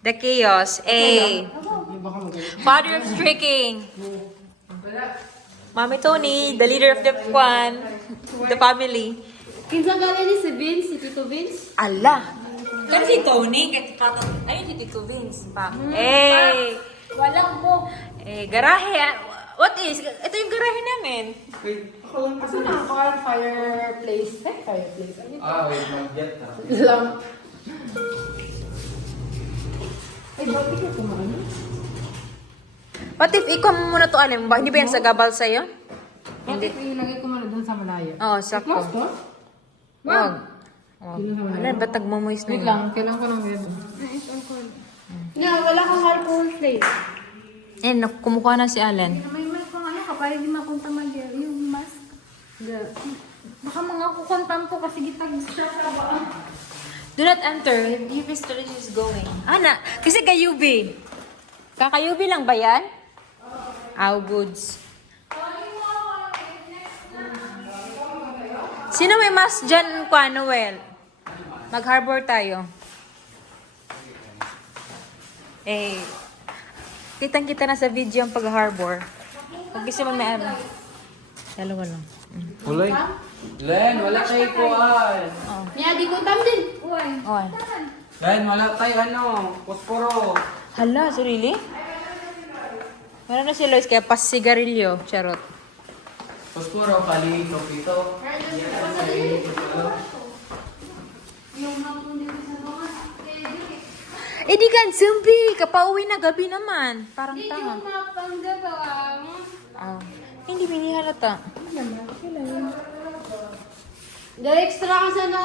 The chaos. A. Father of tricking. Mami Tony, the leader of the family. Kinsa galing ni si Vince, si Tito Vince? Ala. Kan si Tony, ayun si Tito Vince pa. Eh. Walang mo. Eh, garahe. What is? Ito yung garahe namin. Wait, ako lang kasi. Ito na, parang fireplace. Fireplace. Ano ito? Wait, mag-get na. Lang. Ay, bakit ka kumain? What if ikaw muna to alam ba? Hindi ba yan sa gabal sa'yo? Hindi. Ilagay ko muna doon sa malayo. Oo, sakto. Close to? Wag. Yun sa malayo. Wala, ba't tagmamoys na Wait yun? lang, kailangan ko ng ganito. Na, wala kang hardcore plate. Eh, kumukuha na si Allen. May mas pang ano ka, para hindi mapunta yung mask. Baka mga kukontam ko kasi gitag sa trabaho. Do not enter. UV strategy is going. Ana, kasi kay-UV. Kaka-UV lang ba yan? Aw, goods. Sino may mask dyan, Noel? Mag-harbor tayo. Eh, kitang-kita na sa video ang pag-harbor. Pag gusto mo may ano. Dalawa lang. Kulay. Len, wala tayo kuhan. Miya, di ko tam din. Uy. Oh. Len, wala tayo posporo. Hala, sarili? Meron na si Lois kaya pas sigarilyo. Charot. Posporo, kalito, pito. Yung hapon dito sa mga. Eh di kan, zombie! Kapauwi na gabi naman. Parang Hindi tanga. yung mapanggabang. Ah, hindi minihalata. Dahil extra ka sana.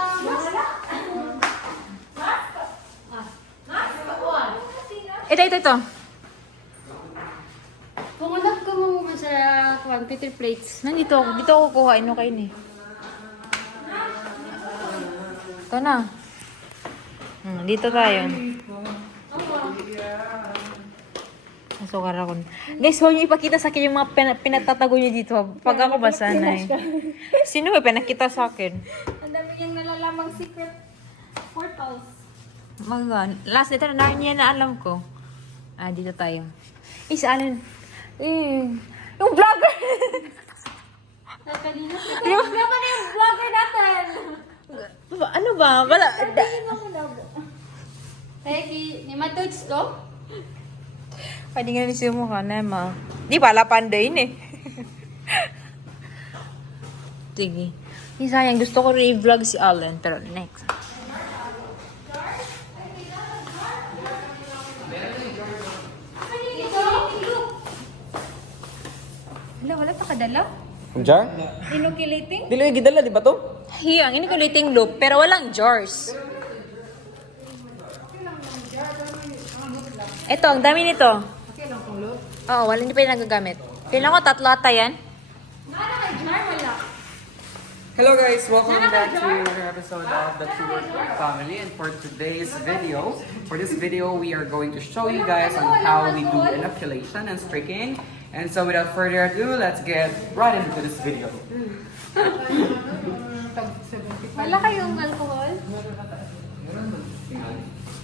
Ito. Pumunap ko mo sa Peter Plates. Nandito ako kuha. Ino kayo ni. Ito na. Dito tayo. Nasukar ako. Guys, huwag niyo ipakita sa akin yung mga pinatatago niyo dito. Pag ako masanay. Sino ba pinakita sa akin? Ang dami niyang nalalamang secret portals. Mga last nito na niya na alam ko. Dito tayo. Sa Allen. Yung vlogger! Yung vlogger natin! Ano ba? Wala. Peki, ni Matuts to? Pwede nga rin siya mukha na, ma. Di pala panday eh. Sige. Sayang, gusto ko rin i-vlog si Allen. Pero next. Wala pa kadala? Jar? Inoculating? Dili gidala, di ba to? Hiyang, ini ko liting loop, pero walang jars. Ito, ang dami nito. Okay lang kung loop. Oo, wala hindi pa yung nagagamit. Kailan ko tatlo ata yan? Nana kay jar wala. Hello guys, welcome back to another episode of the Two Word Family. And for this video, we are going to show you guys on how we do inoculation and streaking. And so without further ado, let's get right into this video. Wala kayong alcohol?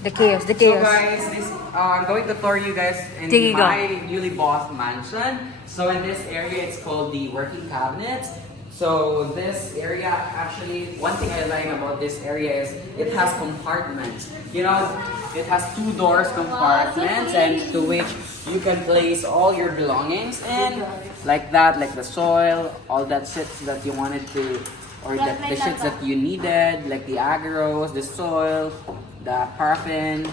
The chaos. So guys, I'm going to tour you guys in Sige, go. my newly bought mansion. So in this area, it's called the working cabinet. So this area, actually, one thing I like about this area is it has compartments. You know, it has 2 doors compartments, and to which you can place all your belongings in, like that, like the soil, all that shit that you wanted to, or the shit that you needed, like the agarose, the soil, the paraffin.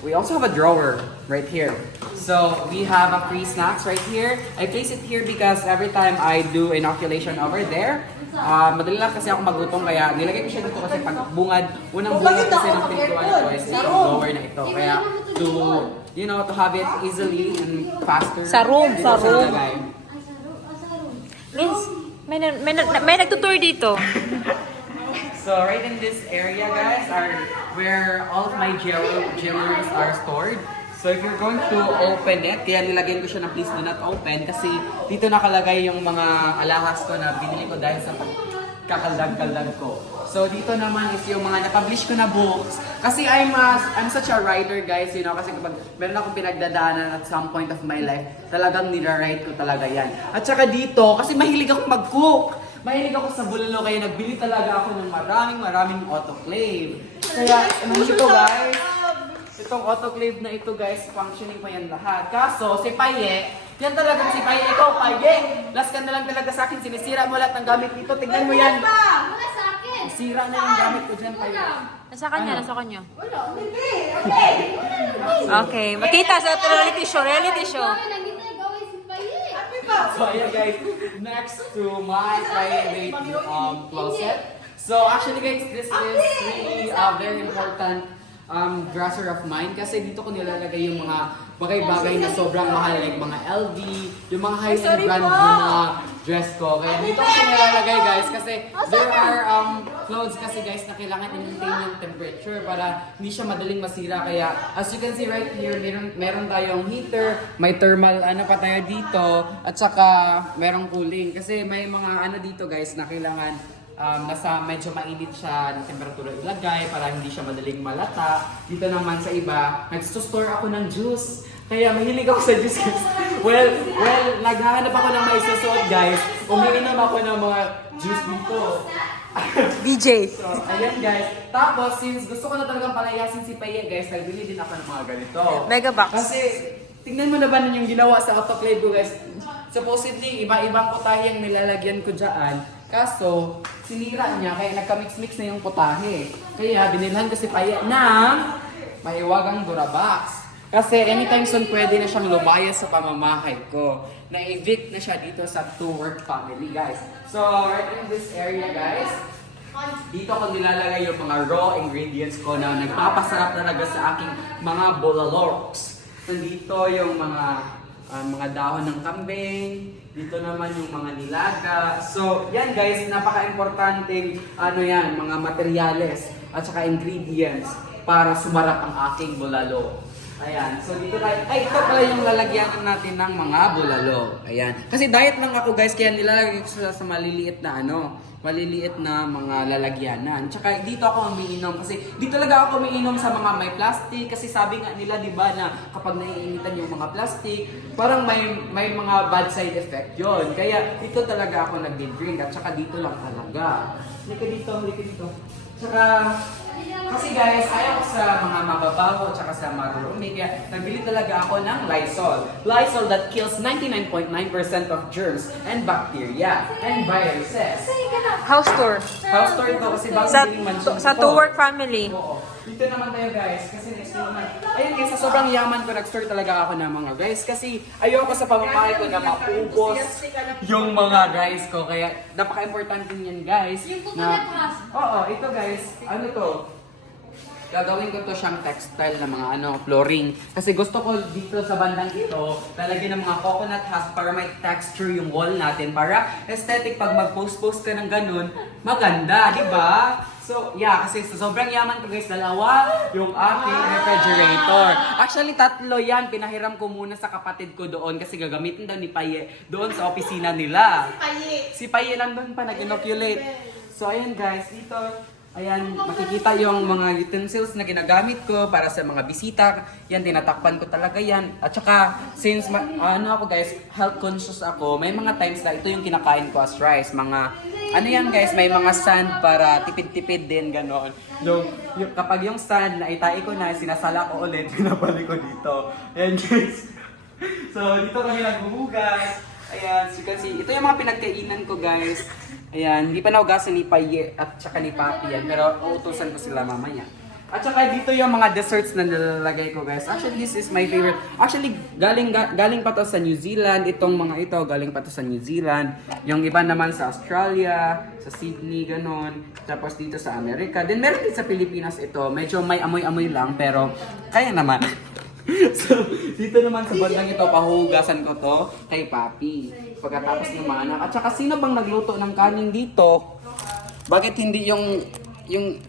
We also have a drawer right here. So we have a free snacks right here. I place it here because every time I do inoculation over there, madali lang kasi ako magutom, kaya nilagay ko siya dito kasi pag unang bungad kasi ng pintuan ito is yung drawer na ito. Kaya to have it easily and faster. Sa room. Nilagay. Means, may nagtutour dito. So right in this area, guys, are where all of my jewelries are stored. So if you're going to open it, kaya nilagyan ko siya na please do not open kasi dito nakalagay yung mga alahas ko na binili ko dahil sa kakalag ko. So dito naman is yung mga na-publish ko na books. Kasi I'm such a writer, guys, you know, kasi kapag meron akong pinagdadaanan at some point of my life, talagang nira-write ko talaga yan. At saka dito, kasi mahilig akong mag-cook. Mahilig ako sa bulalo, kaya nagbili talaga ako ng maraming autoclave. Kaya, ito guys, itong autoclave na ito guys, functioning pa yan lahat. Kaso, si Paye, yan talagang si Paye, ikaw Paye, last ka na lang talaga sa akin, sinisira mo lahat ng gamit dito, tignan mo yan. Wala sa akin. Sira na yung gamit ko dyan, Paye. Nasa kanya, nasa kanya. Wala. Hindi. Okay. Okay, makita sa reality show. Gawin lang ito, gawin si Paye. So ayan guys, next to my private closet. So actually guys, this is really a very important dresser of mine kasi dito ko nilalagay yung mga bagay-bagay na sobrang mahal, like mga LV, yung mga high-end brand ng mga dress ko. Kaya dito ko siya nilalagay guys kasi there are clothes kasi guys na kailangan i-maintain yung temperature para hindi siya madaling masira. Kaya as you can see right here, meron tayong heater, may thermal ano pa tayo dito, at saka merong cooling. Kasi may mga dito guys na kailangan nasa medyo mainit siya ng temperatura ilagay para hindi siya madaling malata. Dito naman sa iba, nagstostore ako ng juice. Kaya mahilig ako sa juice guys. Well, naghahanap ako ng maisusuot guys. Umiinom ako ng mga juice dito. DJ. So, ayan guys. Tapos, since gusto ko na talagang palayasin si Paye guys, nagbili din ako ng mga ganito. Mega box. Kasi, tingnan mo na ba yung ginawa sa autoclave ko guys. Supposedly, iba-ibang putahe ang nilalagyan ko dyan. Kaso, sinira niya, kaya nagka-mix-mix na yung putahe. Kaya, binilhan ko si Paye ng mahiwagang Durabox. Kasi anytime soon, pwede na siyang lumayas sa pamamahay ko. Na-evict na siya dito sa two-work family, guys. So, right in this area, guys, dito ko nilalagay yung mga raw ingredients ko na nagpapasarap talaga sa aking mga bolalorks. Nandito yung mga dahon ng kambing, dito naman yung mga nilaga. So, yan guys, napaka-importanting mga materyales at saka ingredients para sumarap ang aking bulalo. Ayan, so dito tayo, ito pala yung lalagyanan natin ng mga bulalo. Ayan, kasi diet lang ako guys, kaya nilalagay ko sila sa maliliit na mga lalagyanan. Tsaka dito ako umiinom kasi dito talaga ako umiinom sa mga may plastic kasi sabi nga nila 'di ba na kapag naiinitan yung mga plastic, parang may mga bad side effect 'yon. Kaya dito talaga ako nagdi-drink at tsaka dito lang talaga. Halika dito. Tsaka kasi guys, ayaw ko sa mga mababaho at saka sa marurumi, kaya nagbili talaga ako ng Lysol. Lysol that kills 99.9% of germs and bacteria and viruses. House tour. House tour ito kasi bago biling mansion Sa ito. two-work family. Oo. Dito naman tayo guys, kasi next naman. Ayun guys, sa sobrang yaman ko, nag-store talaga ako ng mga rice kasi ayoko sa pamamahay ko na maubos yung mga rice ko. Kaya napaka-importante niyan guys. Oo, ito guys, ano to? Gagawin ko to siyang textile na mga flooring. Kasi gusto ko dito sa bandang ito, lalagyan ng mga coconut husk para may texture yung wall natin. Para aesthetic pag mag-post-post ka ng ganun, maganda, di ba? So, yeah, kasi sa sobrang yaman ko guys, dalawa yung aking refrigerator. Actually, 3 yan. Pinahiram ko muna sa kapatid ko doon kasi gagamitin daw ni Paye doon sa opisina nila. Si Paye nandun pa, nag-inoculate. So, ayan guys, dito, ayan, makikita yung mga utensils na ginagamit ko para sa mga bisita. Yan, tinatakpan ko talaga yan. At saka, since ako guys, health conscious ako, may mga times na ito yung kinakain ko as rice. Yan guys, may mga sand para tipid-tipid din, gano'n. Kapag yung sand na itai ko na, sinasala ko ulit, pinabalik ko dito. Ayan guys. So, dito kami naghuhugas. Ayan, so you can see, ito yung mga pinagkainan ko guys. Ayan, hindi pa naugasan ni Paye at saka ni Papi yan, pero uutusan ko sila mamaya. At saka dito yung mga desserts na nilalagay ko guys. Actually, this is my favorite. Actually, galing pa to sa New Zealand. Itong mga ito, galing pa to sa New Zealand. Yung iba naman sa Australia, sa Sydney, ganon. Tapos dito sa Amerika. Then meron din sa Pilipinas ito. Medyo may amoy-amoy lang, pero kaya naman. So, dito naman sa bandang ito, pahugasan ko to kay Papi. Pagkatapos ng mga anak. At saka sino bang nagluto ng kanin dito? Bakit hindi yung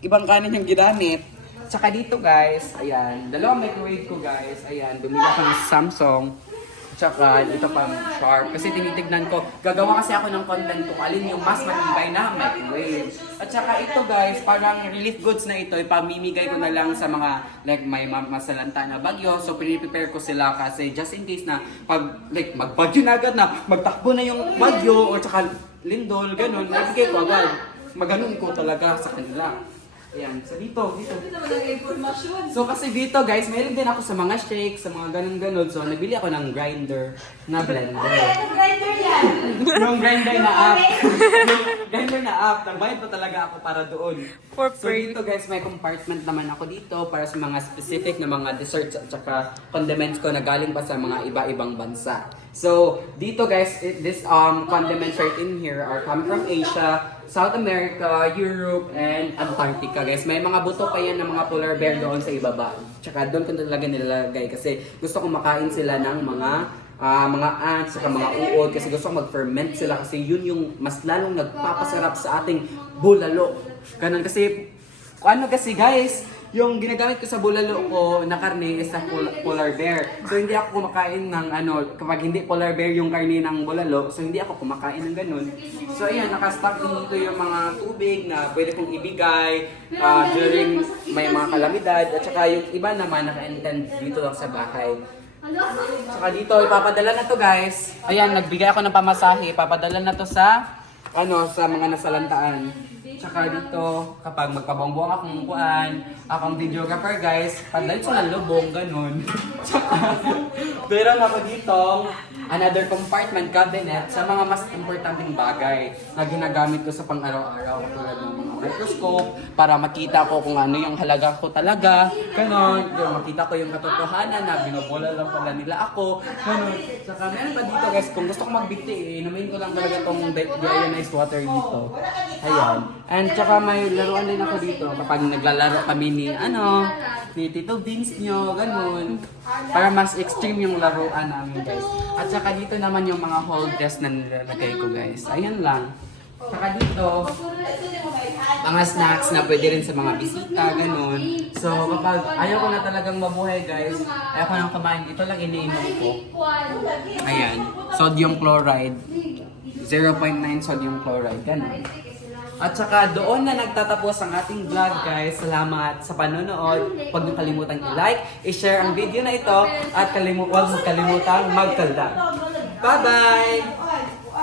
ibang kanin yung ginamit? Tsaka dito guys, ayan, dalawang microwave ko guys, ayan, bumili ako ng Samsung. At Tsaka ito pang sharp. Kasi tinitignan ko, gagawa kasi ako ng content kung alin yung mas matibay na microwave. At tsaka ito guys, parang relief goods na ito, ipamimigay ko na lang sa mga like may masalanta na bagyo. So prepare ko sila kasi just in case na pag like magbagyo na agad na, magtakbo na yung bagyo o tsaka lindol, ganun, ibigay ko agad. Maganon ko talaga sa kanila. Ayan, so dito. So kasi dito guys, meron din ako sa mga shakes, sa mga ganun-ganun. So nagbili ako ng grinder na blender. Grinder yan. Yung grinder na app. Yung grinder na app. Nagbayad pa talaga ako para doon. For So free. dito guys, may compartment naman ako dito para sa mga specific na mga desserts at saka condiments ko na galing pa sa mga iba-ibang bansa. So dito guys, this condiments right in here are coming from Asia, South America, Europe, and Antarctica guys. May mga buto pa yan ng mga polar bear doon sa ibaba. Tsaka doon ko talaga nilalagay kasi gusto kong makain sila ng mga ants, saka mga uod kasi gusto kong mag-ferment sila kasi yun yung mas lalong nagpapasarap sa ating bulalo. Ganun kasi, ano kasi guys, yung ginagamit ko sa bulalo ko na karne is sa polar bear. So hindi ako kumakain ng kapag hindi polar bear yung karne ng bulalo, so hindi ako kumakain ng ganun. So ayan, nakastock din dito yung mga tubig na pwede kong ibigay during may mga kalamidad. At saka yung iba naman naka-intend dito lang sa bahay. Saka dito, ipapadala na to guys. Ayan, nagbigay ako ng pamasahe. Ipapadala na to sa mga nasalantaan. Tsaka dito, kapag magpabongbuang akong kuan, akong videographer guys, padalhin sa lubong, ganun. Tsaka, meron ako dito, another compartment cabinet sa mga mas importanteng bagay na ginagamit ko sa pang-araw-araw. Tulad ng mga microscope, para makita ko kung ano yung halaga ko talaga. Ganun, makita ko yung katotohanan na binobola lang pala nila ako. Ganun. Tsaka meron pa dito guys, kung gusto ko magbigti, inumin ko lang talaga itong deionized water dito. Ayan. And tsaka may laruan din ako dito kapag naglalaro kami ni Tito Vince nyo, ganun. Para mas extreme yung laruan namin guys. At tsaka dito naman yung mga holders na nilalagay ko guys. Ayan lang. Tsaka dito, mga snacks na pwede rin sa mga bisita, ganun. So kapag ayaw ko na talagang mabuhay guys, ayaw ko nang kumain, ito lang iniinom ko. Ayan, sodium chloride. 0.9 sodium chloride, ganun. At saka doon na nagtatapos ang ating vlog guys. Salamat sa panonood. Huwag niyo kalimutang i-like, i-share ang video na ito at huwag mo kalimutang magkalda. Bye-bye!